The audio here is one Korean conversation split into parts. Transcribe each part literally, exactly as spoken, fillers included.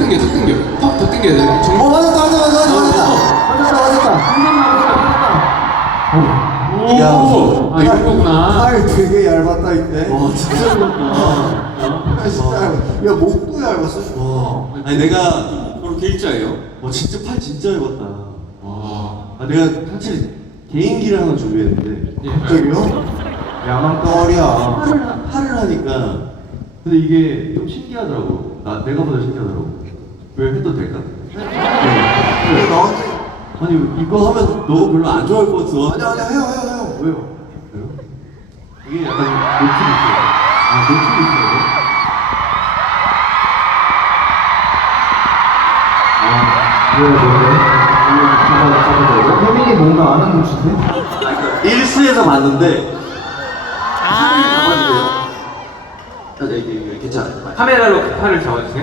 당겨, 더 당겨. 더, 더 당겨야 돼. 어, 정말. 맞았다, 맞았다, 맞았다, 맞았다. 맞았다, 맞았다. 오, 아, 이런 거구나. 팔 되게 얇았다, 이때. 와 진짜 얇았다. 아, 진짜 얇아. 야, 목도 얇았어. 와. 아니 내가 그렇게 일자예요? 와 진짜 팔 진짜 얇았다. 와. 아 내가 사실 개인기를 하나 준비했는데 예. 저기요? 야망 덩어리야. 팔을 팔을 하니까 근데 이게 좀 신기하더라고. 나 내가 보다 신기하더라고. 왜 해도 될까? 왜 나한테? 아니 이거 하면 너 별로 안 좋아할 것 같아. 아니야, 아니야, 해요, 해요, 해요. 왜요? 왜요? 이게 약간 노출이 있어요. 아 노출이 있어요. 아 왜, 왜, 왜? 혜민이 뭔가 아는 눈치인데? 일스에서 봤는데 카메라 잡아주세요. 아, 네, 이게, 이게 괜찮아요. 카메라로 팔을 잡아주세요.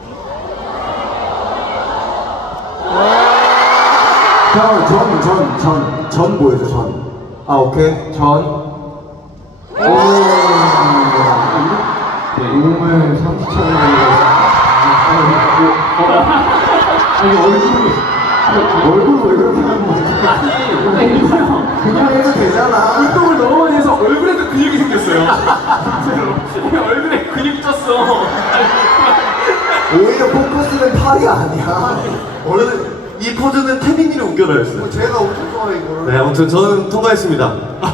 전, 전, 전, 전, 전 보여줘, 전. 아, 오케이. 전. 오. 몸을 상처를 아니, 얼굴이. 얼굴을 왜 그렇게 하는 거지? 아니, 그냥 해도 되잖아. 운동을 너무 많이 해서 얼굴에도 근육이 생겼어요. 진짜로. 얼굴에 근육 쪘어. 오히려 포커스는 팔이 아니야. 원래 이 포즈는 태민이를 웃겨라였어요. 제가 엄청 좋아해, 이거를. 네, 아무튼 저는 통과했습니다.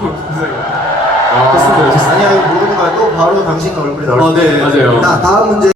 아니야, 이거 모르는 거야. 또 바로 당신 얼굴이 나올 어, 네, 맞아요. 자, 다음 문제.